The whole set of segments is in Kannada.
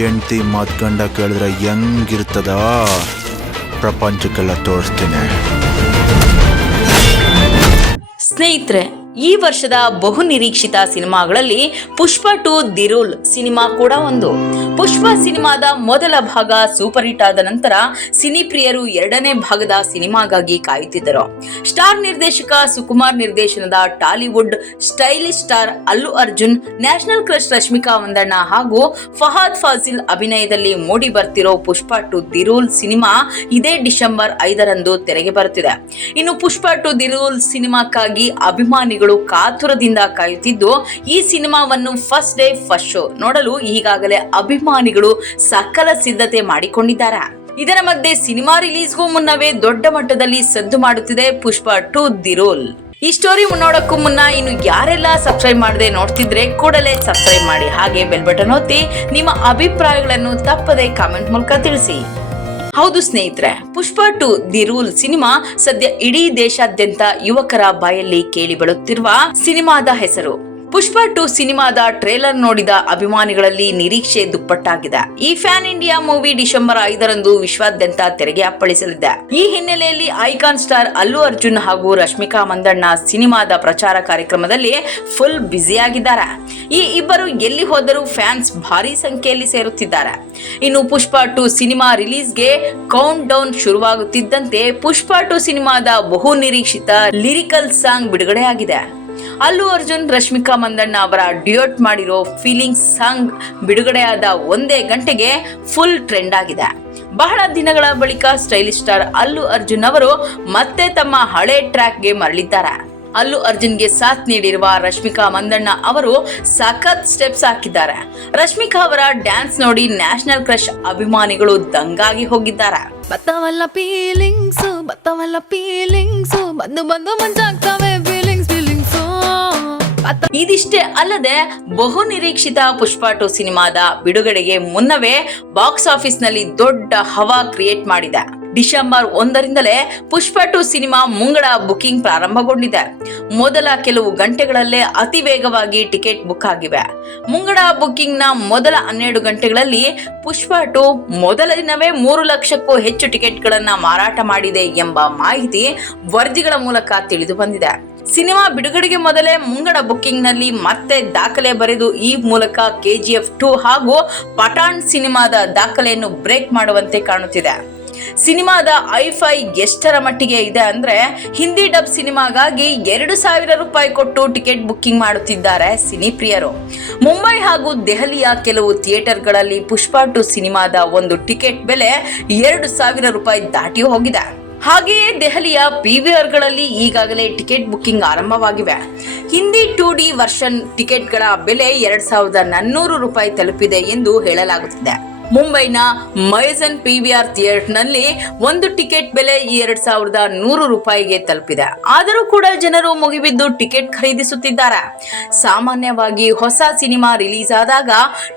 ಹೆಂಡ್ತಿ ಮಾತ್ಕಂಡ ಕೇಳಿದ್ರೆ ಹೆಂಗಿರ್ತದ? ಪ್ರಪಂಚಕ್ಕೆಲ್ಲ ತೋರಿಸ್ತೇನೆ. ಸ್ನೇಹಿತರೆ ಈ ವರ್ಷದ ಬಹು ನಿರೀಕ್ಷಿತ ಸಿನಿಮಾಗಳಲ್ಲಿ ಪುಷ್ಪ ಟು ದಿರುಲ್ ಸಿನಿಮಾ ಕೂಡ ಒಂದು. ಪುಷ್ಪ ಸಿನಿಮಾದ ಮೊದಲ ಭಾಗ ಸೂಪರ್ ಹಿಟ್ ಆದ ನಂತರ ಸಿನಿ ಪ್ರಿಯರು ಎರಡನೇ ಭಾಗದ ಸಿನಿಮಾಗಾಗಿ ಕಾಯುತ್ತಿದ್ದರು. ಸ್ಟಾರ್ ನಿರ್ದೇಶಕ ಸುಕುಮಾರ್ ನಿರ್ದೇಶನದ Tollywood stylish star Allu Arjun, national crush Rashmika Mandanna ಹಾಗೂ ಫಹಾದ್ ಫಾಜಿಲ್ ಅಭಿನಯದಲ್ಲಿ ಮೂಡಿ ಬರ್ತಿರೋ Pushpa two the rule cinema ಇದೇ ಡಿಸೆಂಬರ್ ಐದರಂದು ತೆರೆಗೆ ಬರುತ್ತಿದೆ. ಇನ್ನು ಪುಷ್ಪ ಟು ದಿರುಲ್ ಸಿನಿಮಾಕ್ಕಾಗಿ ಅಭಿಮಾನಿಗಳು ಕಾತುರದಿಂದ ಕಾಯುತ್ತಿದ್ದು, ಈ ಸಿನಿಮಾವನ್ನು ಫಸ್ಟ್ ಡೇ ಫಸ್ಟ್ ಶೋ ನೋಡಲು ಈಗಾಗಲೇ ಅಭಿಮಾನಿಗಳು ಸಕಲ ಸಿದ್ಧತೆ ಮಾಡಿಕೊಂಡಿದ್ದಾರೆ. ಇದರ ಮಧ್ಯೆ ಸಿನಿಮಾ ರಿಲೀಸ್ಗೂ ಮುನ್ನವೇ ದೊಡ್ಡ ಮಟ್ಟದಲ್ಲಿ ಸದ್ದು ಮಾಡುತ್ತಿದೆ ಪುಷ್ಪ ಟು ದಿರೋಲ್ ಈ ಸ್ಟೋರಿ ನೋಡೋಕ್ಕೂ ಮುನ್ನ ಇನ್ನು ಯಾರೆಲ್ಲ ಸಬ್ಸ್ಕ್ರೈಬ್ ಮಾಡದೆ ನೋಡ್ತಿದ್ರೆ ಕೂಡಲೇ ಸಬ್ಸ್ಕ್ರೈಬ್ ಮಾಡಿ. ಹಾಗೆ ಬೆಲ್ ಬಟನ್ ಒತ್ತಿ ನಿಮ್ಮ ಅಭಿಪ್ರಾಯಗಳನ್ನು ತಪ್ಪದೆ ಕಾಮೆಂಟ್ ಮೂಲಕ ತಿಳಿಸಿ. ಹೌದು ಸ್ನೇಹಿತರೆ, Pushpa two the rule cinema ಸದ್ಯ ಇಡೀ ದೇಶಾದ್ಯಂತ ಯುವಕರ ಬಾಯಲ್ಲಿ ಕೇಳಿ ಬರುತ್ತಿರುವ ಸಿನಿಮಾದ ಹೆಸರು. ಪುಷ್ಪ ಟು ಸಿನಿಮಾದ ಟ್ರೇಲರ್ ನೋಡಿದ ಅಭಿಮಾನಿಗಳಲ್ಲಿ ನಿರೀಕ್ಷೆ ದುಪ್ಪಟ್ಟಾಗಿದೆ. ಈ ಫ್ಯಾನ್ ಇಂಡಿಯಾ ಮೂವಿ ಡಿಸೆಂಬರ್ ಐದರಂದು ವಿಶ್ವಾದ್ಯಂತ ತೆರೆಗೆ ಅಪ್ಪಳಿಸಲಿದೆ. ಈ ಹಿನ್ನೆಲೆಯಲ್ಲಿ ಐಕಾನ್ ಸ್ಟಾರ್ ಅಲ್ಲು ಅರ್ಜುನ್ ಹಾಗೂ ರಶ್ಮಿಕಾ ಮಂದಣ್ಣ ಸಿನಿಮಾದ ಪ್ರಚಾರ ಕಾರ್ಯಕ್ರಮದಲ್ಲಿ ಫುಲ್ ಬ್ಯುಸಿಯಾಗಿದ್ದಾರೆ. ಈ ಇಬ್ಬರು ಎಲ್ಲಿ ಹೋದರೂ ಫ್ಯಾನ್ಸ್ ಭಾರಿ ಸಂಖ್ಯೆಯಲ್ಲಿ ಸೇರುತ್ತಿದ್ದಾರೆ. ಇನ್ನು ಪುಷ್ಪ ಟು ಸಿನಿಮಾ ರಿಲೀಸ್ಗೆ ಕೌಂಟ್ ಡೌನ್ ಶುರುವಾಗುತ್ತಿದ್ದಂತೆ ಪುಷ್ಪ ಟು ಸಿನಿಮಾದ ಬಹು ನಿರೀಕ್ಷಿತ ಲಿರಿಕಲ್ ಸಾಂಗ್ ಬಿಡುಗಡೆಯಾಗಿದೆ. ಅಲ್ಲು ಅರ್ಜುನ್, ರಶ್ಮಿಕಾ ಮಂದಣ್ಣ ಅವರ ಡ್ಯೂಯಟ್ ಮಾಡಿರೋ ಫೀಲಿಂಗ್ ಸಾಂಗ್ ಬಿಡುಗಡೆಯಾದ ಒಂದೇ ಗಂಟೆಗೆ ಫುಲ್ ಟ್ರೆಂಡ್ ಆಗಿದೆ. ಬಹಳ ದಿನಗಳ ಬಳಿಕ ಸ್ಟೈಲಿಶ್ ಸ್ಟಾರ್ ಅಲ್ಲು ಅರ್ಜುನ್ ಅವರು ಮತ್ತೆ ತಮ್ಮ ಹಳೆ ಟ್ರ್ಯಾಕ್ಗೆ ಮರಳಿದ್ದಾರೆ. ಅಲ್ಲು ಅರ್ಜುನ್ಗೆ ಸಾಥ್ ನೀಡಿರುವ ರಶ್ಮಿಕಾ ಮಂದಣ್ಣ ಅವರು ಸಖತ್ ಸ್ಟೆಪ್ಸ್ ಹಾಕಿದ್ದಾರೆ. ರಶ್ಮಿಕಾ ಅವರ ಡ್ಯಾನ್ಸ್ ನೋಡಿ ನ್ಯಾಷನಲ್ ಕ್ರಶ್ ಅಭಿಮಾನಿಗಳು ದಂಗಾಗಿ ಹೋಗಿದ್ದಾರೆ. ಬತ್ತವಲ್ಲ ಫೀಲಿಂಗ್ಸ್ ಬತ್ತವಲ್ಲ ಫೀಲಿಂಗ್ಸ್ ಬಂದು ಬಂದು ಮಂಜಾಗ್ತವೆ. ಇದಿಷ್ಟೇ ಅಲ್ಲದೆ ಬಹು ನಿರೀಕ್ಷಿತ ಪುಷ್ಪ ಟು ಸಿನಿಮಾದ ಬಿಡುಗಡೆಗೆ ಮುನ್ನವೇ ಬಾಕ್ಸ್ ಆಫೀಸ್ನಲ್ಲಿ ದೊಡ್ಡ ಹವಾ ಕ್ರಿಯೇಟ್ ಮಾಡಿದೆ. ಡಿಸೆಂಬರ್ ಒಂದರಿಂದಲೇ ಪುಷ್ಪ ಟು ಸಿನಿಮಾ ಮುಂಗಡ ಬುಕಿಂಗ್ ಪ್ರಾರಂಭಗೊಂಡಿದೆ. ಮೊದಲ ಕೆಲವು ಗಂಟೆಗಳಲ್ಲೇ ಅತಿ ವೇಗವಾಗಿ ಟಿಕೆಟ್ ಬುಕ್ ಆಗಿವೆ. ಮುಂಗಡ ಬುಕಿಂಗ್ನ ಮೊದಲ ಹನ್ನೆರಡು ಗಂಟೆಗಳಲ್ಲಿ ಪುಷ್ಪ ಟು ಮೊದಲ ದಿನವೇ ಮೂರು ಲಕ್ಷಕ್ಕೂ ಹೆಚ್ಚು ಟಿಕೆಟ್ಗಳನ್ನ ಮಾರಾಟ ಮಾಡಿದೆ ಎಂಬ ಮಾಹಿತಿ ವರದಿಗಳ ಮೂಲಕ ತಿಳಿದು ಬಂದಿದೆ. ಸಿನಿಮಾ ಬಿಡುಗಡೆಗೆ ಮೊದಲೇ ಮುಂಗಡ ಬುಕ್ಕಿಂಗ್ನಲ್ಲಿ ಮತ್ತೆ ದಾಖಲೆ ಬರೆದು ಈ ಮೂಲಕ ಕೆಜಿಎಫ್ ಟು ಹಾಗೂ ಪಠಾಣ್ ಸಿನಿಮಾದ ದಾಖಲೆಯನ್ನು ಬ್ರೇಕ್ ಮಾಡುವಂತೆ ಕಾಣುತ್ತಿದೆ. ಸಿನಿಮಾದ ಐಫೈ ಎಷ್ಟರ ಮಟ್ಟಿಗೆ ಇದೆ ಅಂದ್ರೆ ಹಿಂದಿ ಡಬ್ ಸಿನಿಮಾಗಾಗಿ ಎರಡು ಸಾವಿರ ರೂಪಾಯಿ ಕೊಟ್ಟು ಟಿಕೆಟ್ ಬುಕ್ಕಿಂಗ್ ಮಾಡುತ್ತಿದ್ದಾರೆ ಸಿನಿ ಪ್ರಿಯರು. ಮುಂಬೈ ಹಾಗೂ ದೆಹಲಿಯ ಕೆಲವು ಥಿಯೇಟರ್ಗಳಲ್ಲಿ ಪುಷ್ಪ ಟು ಸಿನಿಮಾದ ಒಂದು ಟಿಕೆಟ್ ಬೆಲೆ ಎರಡು ಸಾವಿರ ರೂಪಾಯಿ ದಾಟಿ ಹೋಗಿದೆ. ಹಾಗೆಯೇ ದೆಹಲಿಯ ಪಿವಿಆರ್ಗಳಲ್ಲಿ ಈಗಾಗಲೇ ಟಿಕೆಟ್ ಬುಕ್ಕಿಂಗ್ ಆರಂಭವಾಗಿವೆ. ಹಿಂದಿ ಟು ಡಿ ವರ್ಷನ್ ಟಿಕೆಟ್ಗಳ ಬೆಲೆ ಎರಡ್ ಸಾವಿರದ ನಾನ್ನೂರು ರೂಪಾಯಿ ತಲುಪಿದೆ ಎಂದು ಹೇಳಲಾಗುತ್ತಿದೆ. ಮುಂಬೈನ ಮೈಸನ್ ಪಿವಿಆರ್ ಥಿಯೇಟರ್ನಲ್ಲಿ ಒಂದು ಟಿಕೆಟ್ ಬೆಲೆ ಎರಡ್ ಸಾವಿರದ ನೂರು ರೂಪಾಯಿಗೆ ತಲುಪಿದೆ. ಆದರೂ ಕೂಡ ಜನರು ಮುಗಿಬಿದ್ದು ಟಿಕೆಟ್ ಖರೀದಿಸುತ್ತಿದ್ದಾರೆ. ಸಾಮಾನ್ಯವಾಗಿ ಹೊಸ ಸಿನಿಮಾ ರಿಲೀಸ್ ಆದಾಗ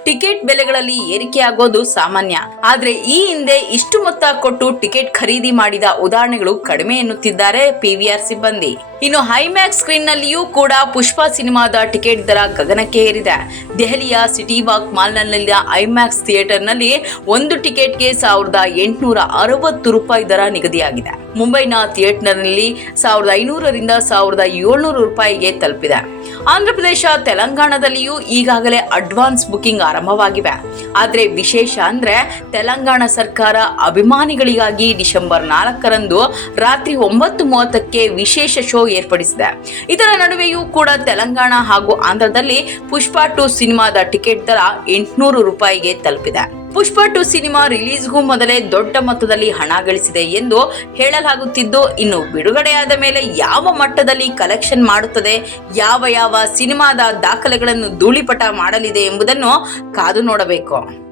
ಟಿಕೆಟ್ ಬೆಲೆಗಳಲ್ಲಿ ಏರಿಕೆಯಾಗೋದು ಸಾಮಾನ್ಯ. ಆದ್ರೆ ಈ ಹಿಂದೆ ಇಷ್ಟು ಮೊತ್ತ ಕೊಟ್ಟು ಟಿಕೆಟ್ ಖರೀದಿ ಮಾಡಿದ ಉದಾಹರಣೆಗಳು ಕಡಿಮೆ ಎನ್ನುತ್ತಿದ್ದಾರೆ ಪಿವಿಆರ್ ಸಿಬ್ಬಂದಿ. ಇನ್ನು ಹೈಮ್ಯಾಕ್ಸ್ ಸ್ಕ್ರೀನ್ ನಲ್ಲಿಯೂ ಕೂಡ ಪುಷ್ಪ ಸಿನಿಮಾದ ಟಿಕೆಟ್ ದರ ಗಗನಕ್ಕೆ ಏರಿದೆ ದೆಹಲಿಯ ಸಿಟಿ ವಾಕ್ ಮಾಲ್ನಲ್ಲಿನ ಐಮ್ಯಾಕ್ಸ್ ಥಿಯೇಟರ್ನಲ್ಲಿ ಒಂದು ಟಿಕೆಟ್ಗೆ ಸಾವಿರದ ಎಂಟುನೂರ ಅರವತ್ತು ರೂಪಾಯಿ ದರ ನಿಗದಿಯಾಗಿದೆ. ಮುಂಬೈನ ಥಿಯೇಟರ್ನಲ್ಲಿ ಸಾವಿರದ ಐನೂರರಿಂದ ಸಾವಿರದ ಏಳ್ನೂರು ರೂಪಾಯಿಗೆ ತಲುಪಿದೆ. ಆಂಧ್ರಪ್ರದೇಶ ತೆಲಂಗಾಣದಲ್ಲಿಯೂ ಈಗಾಗಲೇ ಅಡ್ವಾನ್ಸ್ ಬುಕಿಂಗ್ ಆರಂಭವಾಗಿವೆ. ಆದರೆ ವಿಶೇಷ ಅಂದ್ರೆ ತೆಲಂಗಾಣ ಸರ್ಕಾರ ಅಭಿಮಾನಿಗಳಿಗಾಗಿ ಡಿಸೆಂಬರ್ ನಾಲ್ಕರಂದು ರಾತ್ರಿ ಒಂಬತ್ತು ಮೂವತ್ತಕ್ಕೆ ವಿಶೇಷ ಶೋ ಏರ್ಪಡಿಸಿದೆ. ಇದರ ನಡುವೆಯೂ ಕೂಡ ತೆಲಂಗಾಣ ಹಾಗೂ ಆಂಧ್ರದಲ್ಲಿ ಪುಷ್ಪ ಟು ಸಿನಿಮಾದ ಟಿಕೆಟ್ ದರ ಎಂಟುನೂರು ರೂಪಾಯಿಗೆ ತಲುಪಿದೆ. ಪುಷ್ಪ ಟು ಸಿನಿಮಾ ರಿಲೀಸ್ಗೂ ಮೊದಲೇ ದೊಡ್ಡ ಮೊತ್ತದಲ್ಲಿ ಹಣ ಗಳಿಸಿದೆ ಎಂದು ಹೇಳಲಾಗುತ್ತಿದ್ದು, ಇನ್ನು ಬಿಡುಗಡೆಯಾದ ಮೇಲೆ ಯಾವ ಮಟ್ಟದಲ್ಲಿ ಕಲೆಕ್ಷನ್ ಮಾಡುತ್ತದೆ, ಯಾವ ಯಾವ ಸಿನಿಮಾದ ದಾಖಲೆಗಳನ್ನು ಧೂಳಿಪಟ ಮಾಡಲಿದೆ ಎಂಬುದನ್ನು ಕಾದು ನೋಡಬೇಕು.